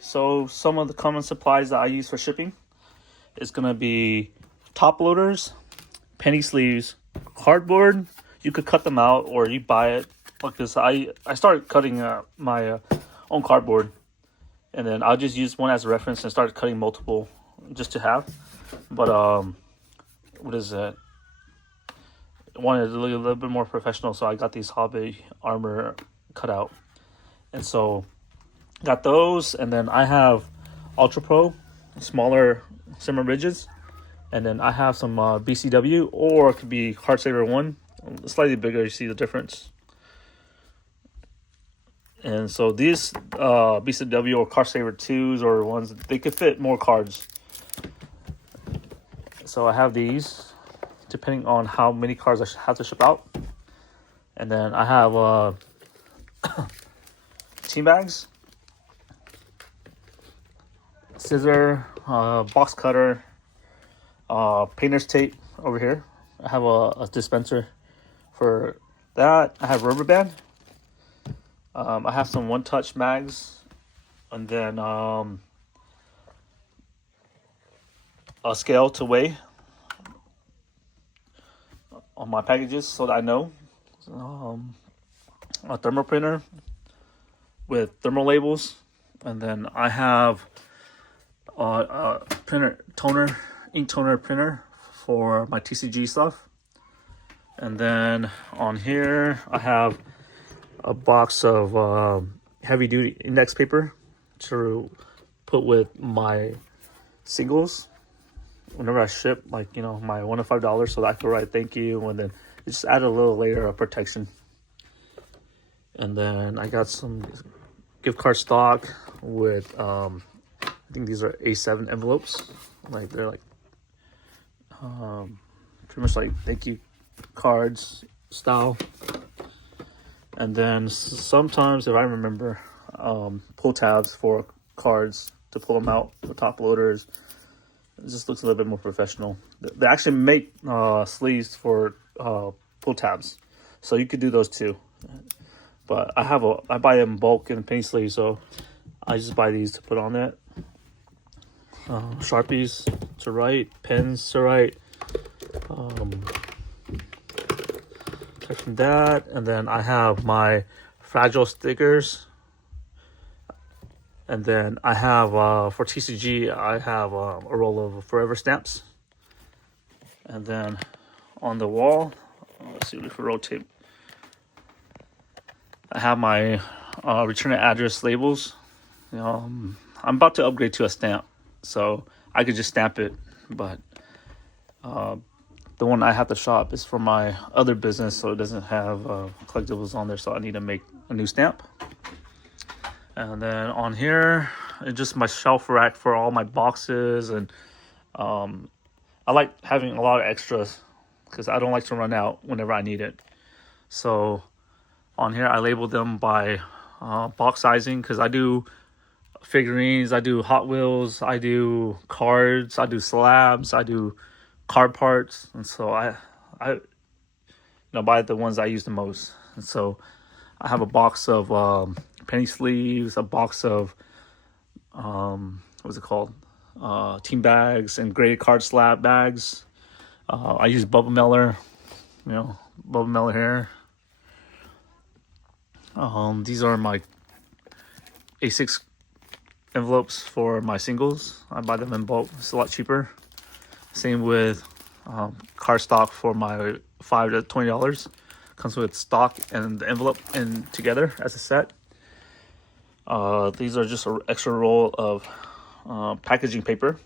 So some of the common supplies that I use for shipping is gonna be top loaders, penny sleeves, cardboard. You could cut them out or you buy it like this. I started cutting my own cardboard, and then I'll just use one as a reference and start cutting multiple just to have. But what is it? I wanted to look a little bit more professional, so I got these Hobby Armor cut out, and so got those. And then I have Ultra Pro, smaller semi ridges, and then I have some BCW, or it could be Heart Saver 1, slightly bigger. You see the difference. And so these BCW or Car Saver 2s or ones, they could fit more cards. So I have these, depending on how many cards I have to ship out. And then I have team bags, scissor, box cutter, painter's tape over here. I have a dispenser for that. I have rubber band. I have some one-touch mags, and then a scale to weigh on my packages so that I know. A thermal printer with thermal labels, and then I have a ink toner printer for my TCG stuff. And then on here I have a box of heavy duty index paper to put with my singles whenever I ship, like, you know, my $1 to $5, so that I can write thank you, and then just add a little layer of protection. And then I got some gift card stock with I think these are A7 envelopes. Like, they're like pretty much like thank you cards style. And then sometimes, if I remember, pull tabs for cards to pull them out, the top loaders. It just looks a little bit more professional. They actually make sleeves for pull tabs, so you could do those too. But I buy them in bulk in penny sleeves, so I just buy these to put on it. Sharpies to write, pens to write. From that, and then I have my fragile stickers, and then I have for TCG I have a roll of Forever stamps. And then on the wall, let's see if we rotate, I have my return address labels. You know, I'm about to upgrade to a stamp, so I could just stamp it, but the one I have to shop is for my other business, so it doesn't have collectibles on there, so I need to make a new stamp. And then on here, it's just my shelf rack for all my boxes, and I like having a lot of extras because I don't like to run out whenever I need it. So on here, I labeled them by box sizing, because I do figurines, I do Hot Wheels, I do cards, I do slabs, I do card parts, and so I buy the ones I use the most. And so I have a box of penny sleeves, a box of what's it called, team bags and graded card slab bags. I use bubble mailer, bubble mailer here. These are my A6 envelopes for my singles. I buy them in bulk. It's a lot cheaper. Same with card stock for my $5 to $20. Comes with stock and the envelope in together as a set. These are just an extra roll of packaging paper.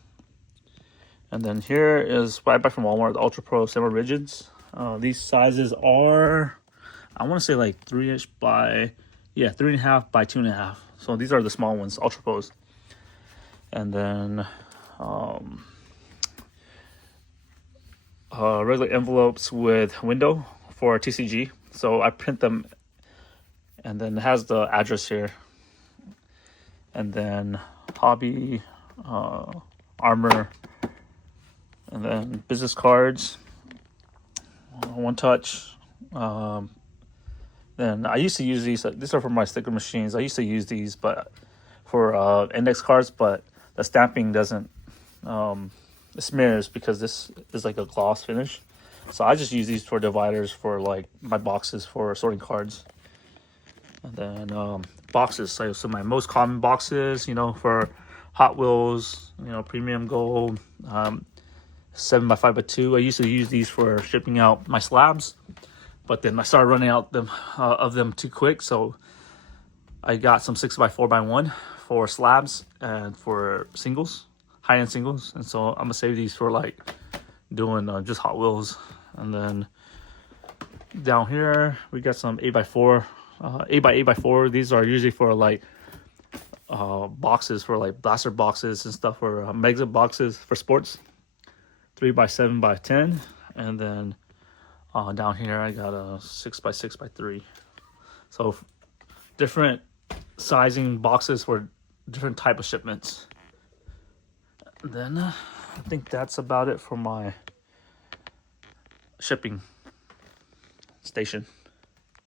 And then here is what I buy from Walmart, the Ultra Pro Semi Rigids. These sizes are, I want to say like 3-inch by, 3.5 by 2.5. So these are the small ones, Ultra Pros. And then regular envelopes with window for TCG. So I print them, and then it has the address here. And then hobby, armor, and then business cards, one touch. Then I used to use these. These are for my sticker machines. I used to use these, but for index cards, but the stamping doesn't it smears because this is like a gloss finish. So I just use these for dividers for like my boxes for sorting cards. And then boxes, so my most common boxes, you know, for Hot Wheels, you know, premium gold, 7x5x2. I used to use these for shipping out my slabs, but then I started running out of them too quick, so I got some 6x4x1 for slabs and for singles, high-end singles. And so I'm gonna save these for like doing just Hot Wheels. And then down here we got some 8x4, 8x8x4. These are usually for like boxes, for like blaster boxes and stuff, for mega boxes for sports. 3x7x10. And then down here I got a 6x6x3. So different sizing boxes for different type of shipments. And then I think that's about it for my shipping station.